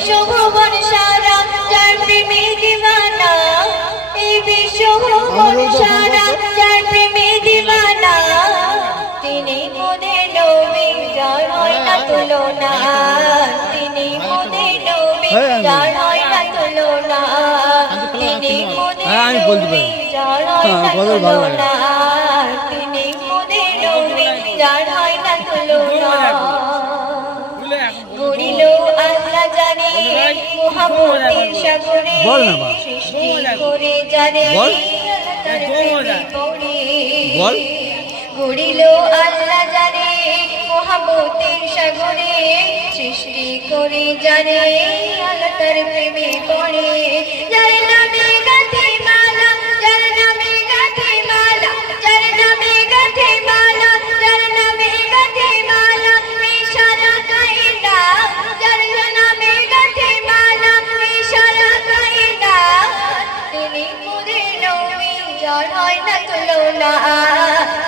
বিশ্বভুবন সারা যার প্রেমে দিওয়ানা, এই বিশ্বভুবন সারা যার প্রেমে দিওয়ানা, তিনি মোদের নবী যার হয় না তুলনা, তিনি মোদের নবী যার হয় না তুলনা, তিনি মোদের নবী যার হয় না তুলনা, তিনি মোদের নবী যার হয় না তুলনা। গড়িল আল্লাহ জানে মুহাম্মদের সাগরে, সৃষ্টি করে জানে তার প্রেমে পড়ে। গড়িল আল্লাহ জানে মুহাম্মদের সাগরে, সৃষ্টি করে জানে আল্লাহ তার প্রেমে পড়ে। যার নামে গাঁথে মালা, যার নামে গাঁথে মালা, যার নামে গাঁথে মালা, যার নামে গাঁথে মালা, এই সারা কায়দা, যার নামে গাঁথে মালা, এই সারা কায়দা, তিনি মোদের নবী যার হয় না তুলনা,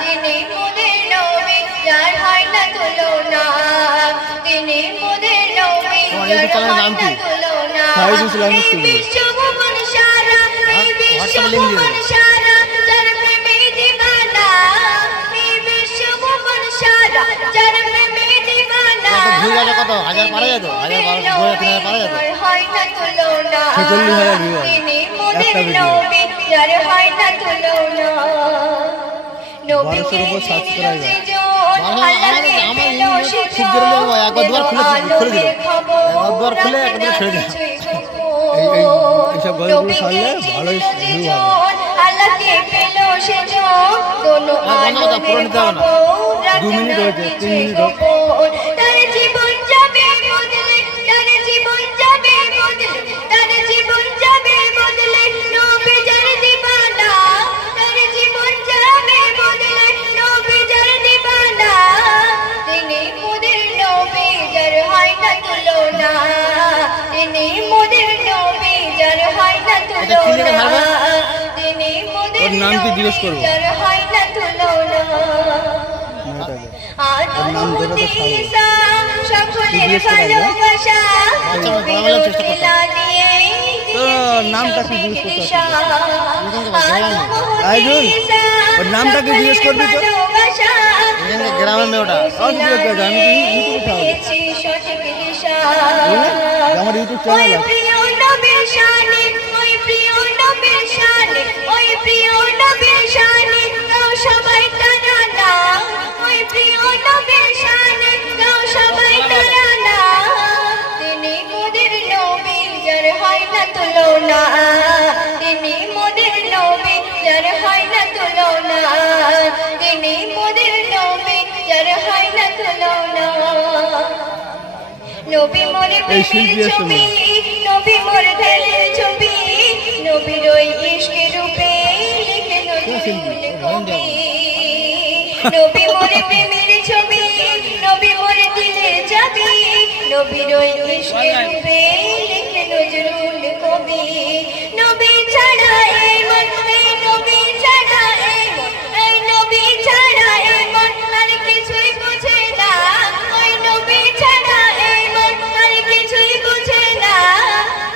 তিনি মোদের নবী যার হয় না তুলনা, তিনি মোদের নবী যার হয় না তুলনা। এই বিশ্বভুবন সারা, এই বিশ্বভুবন সারা যার প্রেমে দিওয়ানা, এই বিশ্বভুবন সারা যার প্রেমে দিওয়ানা, কত হাজার পারা যেত, হয় না তুলনা, তিনি মোদের নবী যার হয় না তুলনা। নবীকে চিনল যে জন, আল্লাহকে পেল সে জন, এলো আলোর খবর, রাখে না কিছুই গোপন। নবীকে চিনল যে জন, আল্লাহকে পেল সে জন, দোনো আলোর খবর, রাখে না কিছুই গোপন। তার জীবন যাবে বদলে, তার জীবন যাবে বদলে, তার জীবন যাবে বদলে, নবী যার দিওয়ানা, তার জীবন যাবে বদলে, নবী যার দিওয়ানা, তিনি মোদের নবী যার হয় না তুলনা, তিনি মোদের নবী যার হয় না তুলনা, তিনি মোদের নবী যার হয় না তুলনা। আদম ঈসা সকলের ভালোবাসা, নামটা কি জিজ্ঞেস করবি তো? গ্রামের মেয়েটা আমার ইউটিউব চ্যানেল আছে। সবাই তারানা, ওই প্রিয় নবীর শানে গাও সবাই তারানা, তিনি মোদের নবী যার হয় না তুলনা, তিনি মোদের নবী যার হয় না তুলনা, তিনি মোদের নবী যার হয় না তুলনা। নবী মোর প্রেমের ছবি, নবী মোর ধ্যানের ছবি, নবীর ওই ইশকের রূপে লিখে নজরুল কবি। নবী মোর প্রেমের ছবি, নবী মোর দিলের চাবি, নবীর ওই ইশকের রূপে লিখে নজরুল কবি। নবী ছাড়া এই মন, এই নবী ছাড়া এই মন, এই নবী ছাড়া এই মন আর কিছুই বুঝে না, ওই নবী ছাড়া এই মন আর কিছুই বুঝে না,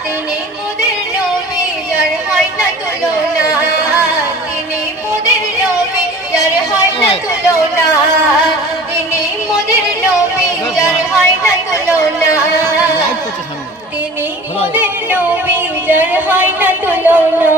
তিনি মোদের নবী যার হয় না তুলনা, তিনি মোদের নবী যার হয় না তুলনা, তিনি মোদের নবী যার হয় না তুলনা, তিনি মোদের নবী যার হয় না তুলনা।